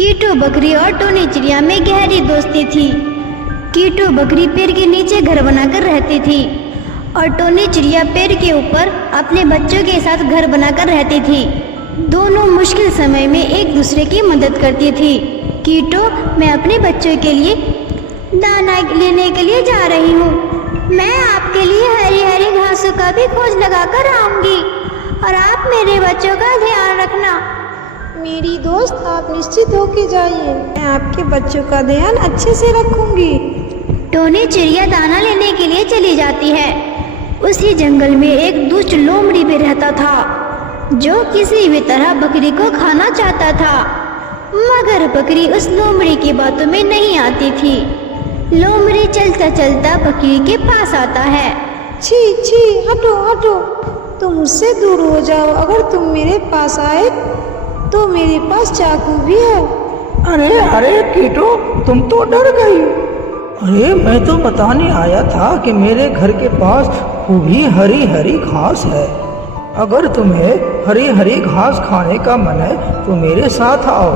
Keto बकरी और Tony चिड़िया में गहरी दोस्ती थी। कीटू बकरी पेड़ के नीचे घर बनाकर रहती थी और टोनी चिड़िया पेड़ के ऊपर अपने बच्चों के साथ घर बनाकर रहती थी। दोनों मुश्किल समय में एक दूसरे की मदद करती थी। कीटू, मैं अपने बच्चों के लिए दाना लेने के लिए जा रही हूँ। मैं आपके लिए हरी हरी घासों का भी खोज लगा कर आऊंगी और आप मेरे बच्चों का ध्यान रखना। मेरी दोस्त, आप निश्चित होके जाइए, मैं आपके बच्चों का ध्यान अच्छे से रखूंगी। टोनी चिड़िया दाना लेने के लिए चली जाती है। उसी जंगल में एक दुष्ट लोमड़ी भी रहता था जो किसी भी तरह बकरी को खाना चाहता था, मगर बकरी उस लोमड़ी की बातों में नहीं आती थी। लोमड़ी चलता चलता बकरी के पास आता है। छी छी, हटो हटो, तुम मुझसे दूर हो जाओ। अगर तुम मेरे पास आए तो मेरे पास चाकू भी है। अरे अरे कीटू, तुम तो डर गई। अरे मैं तो बताने आया था कि मेरे घर के पास खूब ही हरी हरी घास है। अगर तुम्हें हरी हरी घास खाने का मन है तो मेरे साथ आओ।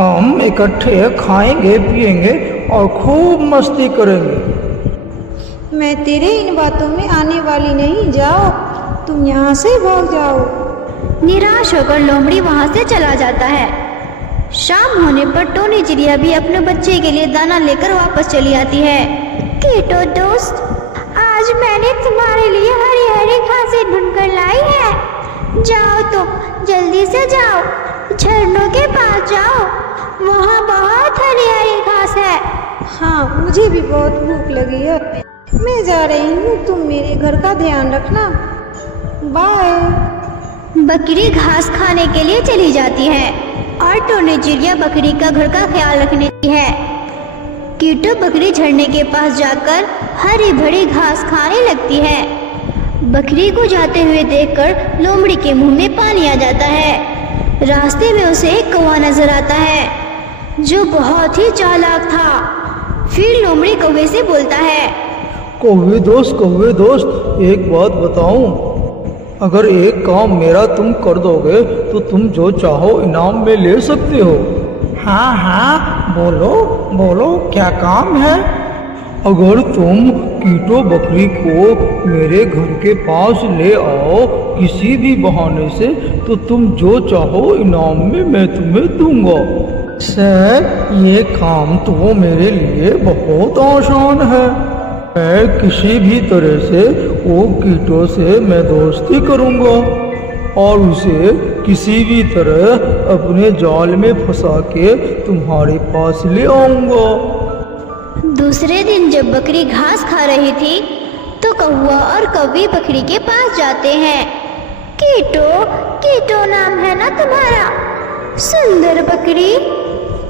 हम इकट्ठे खाएंगे पिएंगे और खूब मस्ती करेंगे। मैं तेरे इन बातों में आने वाली नहीं, जाओ, तुम यहाँ से भाग जाओ। निराश होकर लोमड़ी वहां से चला जाता है। शाम होने पर टोनी चिड़िया भी अपने बच्चे के लिए दाना लेकर वापस चली आती है। कीटू दोस्त, आज मैंने तुम्हारे लिए हरी हरी घासें ढूंढकर लाई है। जाओ तुम, जल्दी से जाओ, झरनों के पास जाओ, वहाँ बहुत हरी हरी घास है। हाँ, मुझे भी बहुत भूख लगी है, मैं जा रही हूँ, तुम मेरे घर का ध्यान रखना। बाय। बकरी घास खाने के लिए चली जाती है और टोनी चिड़िया बकरी का घर का ख्याल रखने लगती है। कीटू बकरी झरने के पास जाकर हरी भरी घास खाने लगती है। बकरी को जाते हुए देखकर लोमड़ी के मुंह में पानी आ जाता है। रास्ते में उसे एक कौवा नजर आता है जो बहुत ही चालाक था। फिर लोमड़ी कौवे से बोलता है, कौवे दोस्त, एक बात बताऊं? अगर एक काम मेरा तुम कर दोगे तो तुम जो चाहो इनाम में ले सकते हो। हाँ हाँ, बोलो बोलो, क्या काम है? अगर तुम कीटू बकरी को मेरे घर के पास ले आओ किसी भी बहाने से तो तुम जो चाहो इनाम में मैं तुम्हें दूंगा। सर, ये काम तो मेरे लिए बहुत आसान है। मैं किसी भी तरह से वो कीटू से मैं दोस्ती करूंगा और उसे किसी भी तरह अपने जाल में फंसा के तुम्हारे पास ले आऊंगा। दूसरे दिन जब बकरी घास खा रही थी तो कौवा और कौवी बकरी के पास जाते हैं। कीटू नाम है ना तुम्हारा, सुंदर बकरी?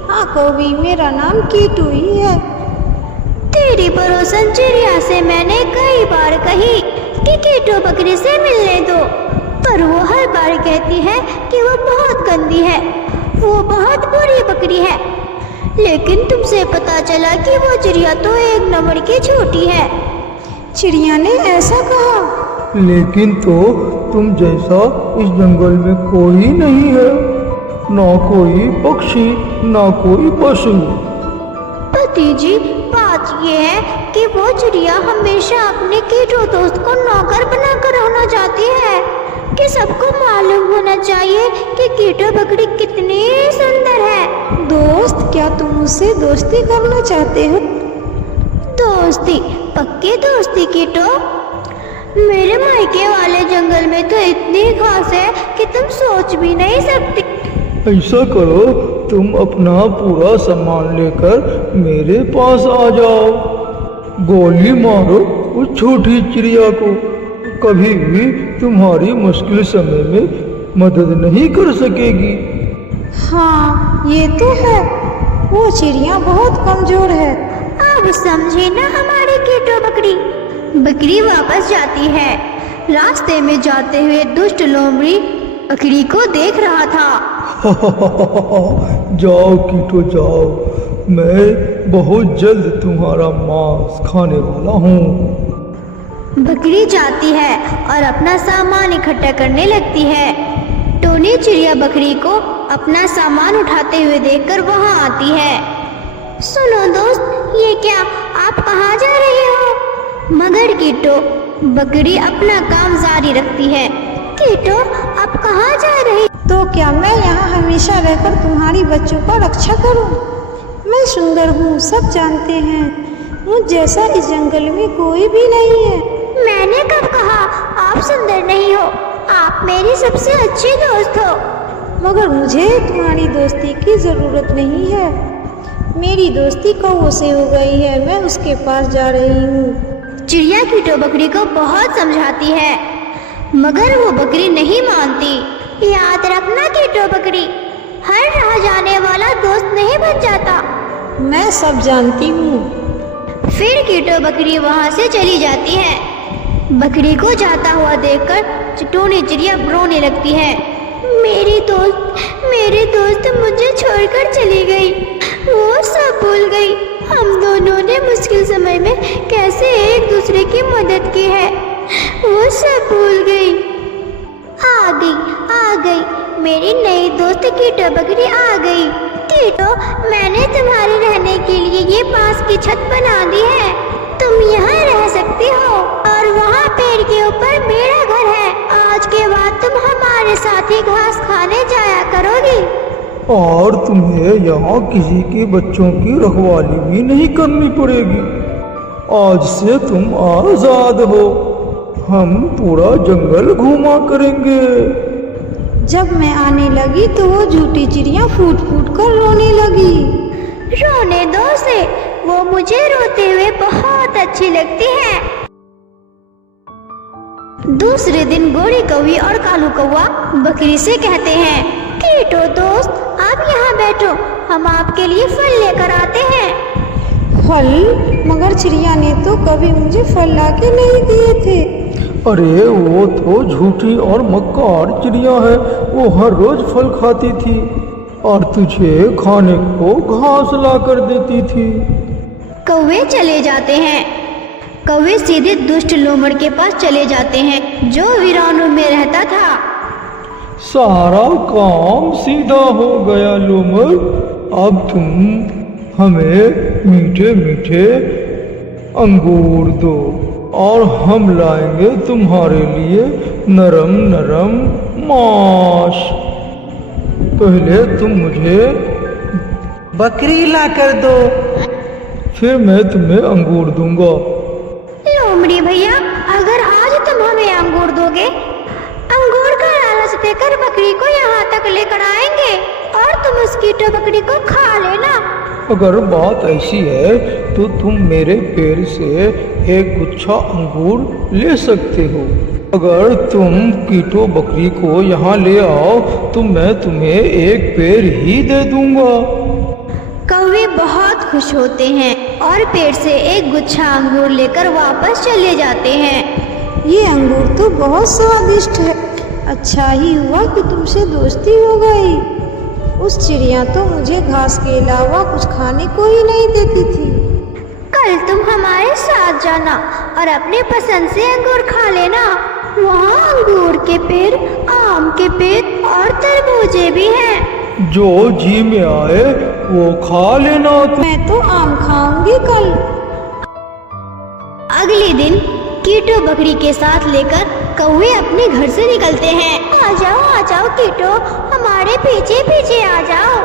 हाँ कौवी, मेरा नाम कीटू ही है। तेरी पड़ोसन चिड़िया से मैंने कई बार कही कि कीटू बकरी से मिलने दो, पर वो हर बार कहती है कि वो बहुत गंदी है, वो बहुत बुरी बकरी है। लेकिन तुमसे पता चला कि वो चिड़िया तो एक नंबर की छोटी है। चिड़िया ने ऐसा कहा? लेकिन तो तुम जैसा इस जंगल में कोई नहीं है, ना कोई पक्षी ना कोई पशु। पति जी, बात ये है कि वो चिड़िया हमेशा अपने कीटू दोस्त को नौकर बनाकर रहना चाहती है कि सबको मालूम होना चाहिए कि कीटू बकरी कितनी सुंदर है। दोस्त, क्या तुम उससे दोस्ती करना चाहते हो? दोस्ती? पक्की दोस्ती कीटू? मेरे मायके वाले जंगल में तो इतनी घास है कि तुम सोच भी नहीं सकती। ऐसा करो, तुम अपना पूरा सामान लेकर मेरे पास आ जाओ। गोली मारो उस छोटी चिड़िया को, कभी भी तुम्हारी मुश्किल समय में मदद नहीं कर सकेगी। हाँ, ये तो है, वो चिड़िया बहुत कमजोर है। अब समझे ना हमारी कीटू बकरी। बकरी वापस जाती है। रास्ते में जाते हुए दुष्ट लोमड़ी बकरी को देख रहा था। जाओ कीटू जाओ, मैं बहुत जल्द तुम्हारा मांस खाने वाला हूँ। बकरी जाती है और अपना सामान इकट्ठा करने लगती है। टोनी चिड़िया बकरी को अपना सामान उठाते हुए देखकर वहां आती है। सुनो दोस्त, ये क्या, आप कहाँ जा रहे हो? मगर कीटो बकरी अपना काम जारी रखती है। कीटो, आप कहाँ जा रही? तो क्या मैं यहाँ हमेशा रहकर तुम्हारी बच्चों का रक्षा करूं? मैं सुंदर हूँ, सब जानते हैं। मुझ जैसा इस जंगल में कोई भी नहीं है। मैंने कब कहा आप सुंदर नहीं हो? आप मेरी सबसे अच्छी दोस्त हो। मगर मुझे तुम्हारी दोस्ती की जरूरत नहीं है। मेरी दोस्ती कौवों से हो गई है, मैं उसके पास जा रही हूँ। चिड़िया कीटो बकरी को बहुत समझाती है, मगर वो बकरी नहीं मानती। याद रखना कीटो बकरी, हर राह जाने वाला दोस्त नहीं बन जाता। मैं सब जानती हूँ। फिर कीटो बकरी वहाँ से चली जाती है। बकरी को जाता हुआ देखकर टूनी चिड़िया रोने लगती है। मेरी दोस्त मुझे छोड़कर चली गई। वो सब भूल गई। हम दोनों ने मुश्किल समय में कैसे एक दूसरे की मदद की है, वो सब भूल गई। आ गई मेरी नई दोस्त कीटो बकरी आ गई। कीटो, मैंने तुम्हारे रहने के लिए ये बांस की छत बना दी है। तुम यहाँ रह सकती हो और वहाँ पेड़ के ऊपर मेरा घर है। आज के बाद तुम हमारे साथ ही घास खाने जाया करोगी। और तुम्हें यहाँ किसी के बच्चों की रखवाली भी नहीं करनी पड़ेगी। आज से तुम आजाद हो। हम पूरा जंगल घूमा करेंगे। जब मैं आने लगी तो वो झूठी चिड़िया फूट फूट कर रोने लगी। रोने दो उसे, वो मुझे रोते हुए बहुत अच्छी लगती है। दूसरे दिन गोरी कौवी और कालू कौवा बकरी से कहते हैं, कीटो दोस्त, आप यहाँ बैठो, हम आपके लिए फल लेकर आते हैं। फल? मगर चिड़िया ने तो कभी मुझे फल लाके नहीं दिए थे। अरे वो तो झूठी और मक्कार चिड़िया है, वो हर रोज फल खाती थी और तुझे खाने को घास ला कर देती थी। कौवे चले जाते हैं। कौवे सीधे दुष्ट लोमड़ के पास चले जाते हैं, जो वीरानों में रहता था। सारा काम सीधा हो गया लोमड़। अब तुम हमें मीठे मीठे अंगूर दो और हम लाएंगे तुम्हारे लिए नरम नरम मांस। पहले तुम मुझे बकरी ला कर दो, फिर मैं तुम्हें अंगूर दूंगा। लोमड़ी भैया, अगर आज तुम हमें अंगूर दोगे, अंगूर का लालच देकर बकरी को यहाँ तक लेकर आएंगे और तुम उस कीटो बकरी को खा लेना। अगर बात ऐसी है तो तुम मेरे पेड़ से एक गुच्छा अंगूर ले सकते हो। अगर तुम कीटो बकरी को यहाँ ले आओ तो मैं तुम्हें एक पेड़ ही दे दूंगा। कौवे बहुत खुश होते हैं और पेड़ से एक गुच्छा अंगूर लेकर वापस चले जाते हैं। ये अंगूर तो बहुत स्वादिष्ट है। अच्छा ही हुआ कि तुमसे दोस्ती हो गई। उस चिड़िया तो मुझे घास के अलावा कुछ खाने को ही नहीं देती थी। कल तुम हमारे साथ जाना और अपने पसंद से अंगूर खा लेना। वहाँ अंगूर के पेड़, आम के पेड़ और तरबूजे भी हैं। जो जी में आए वो खा लेना। मैं तो आम खाऊंगी कल। अगले दिन कीटो बकरी के साथ लेकर कौवे अपने घर से निकलते हैं। आ जाओ कीटो, हमारे पीछे पीछे आ जाओ।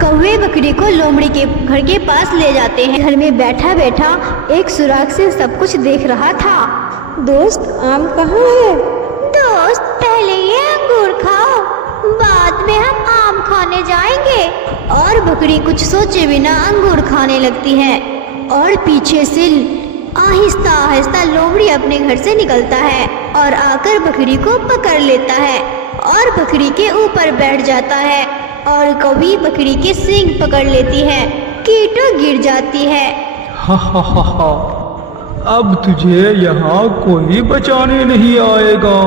कौवे बकरी को लोमड़ी के घर के पास ले जाते हैं। घर में बैठा बैठा एक सुराग से सब कुछ देख रहा था। दोस्त, आम कहाँ है? दोस्त, पहले ये अंगूर खाओ, बाद में हम आम खाने जाएंगे। और बकरी कुछ सोचे बिना अंगूर खाने लगती है और पीछे से आहिस्ता आहिस्ता लोमड़ी अपने घर से निकलता है और आकर बकरी को पकड़ लेता है और बकरी के ऊपर बैठ जाता है और कौवी बकरी के सींग पकड़ लेती है। कीटो गिर जाती है। हा हा हा हा, अब तुझे यहाँ कोई बचाने नहीं आएगा।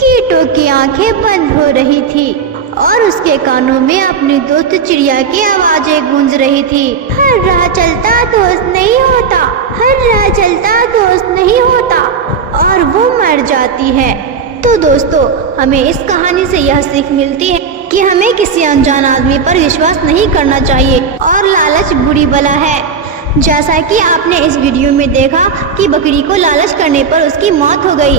कीटो की आंखें बंद हो रही थी और उसके कानों में अपनी दोस्त चिड़िया की आवाजें गूंज रही थी। हर राह चलता दोस्त नहीं होता, हर राह चलता दोस्त नहीं होता, और वो मर जाती है। तो दोस्तों, हमें इस कहानी से यह सीख मिलती है कि हमें किसी अनजान आदमी पर विश्वास नहीं करना चाहिए और लालच बुरी बला है। जैसा कि आपने इस वीडियो में देखा कि बकरी को लालच करने पर उसकी मौत हो गई।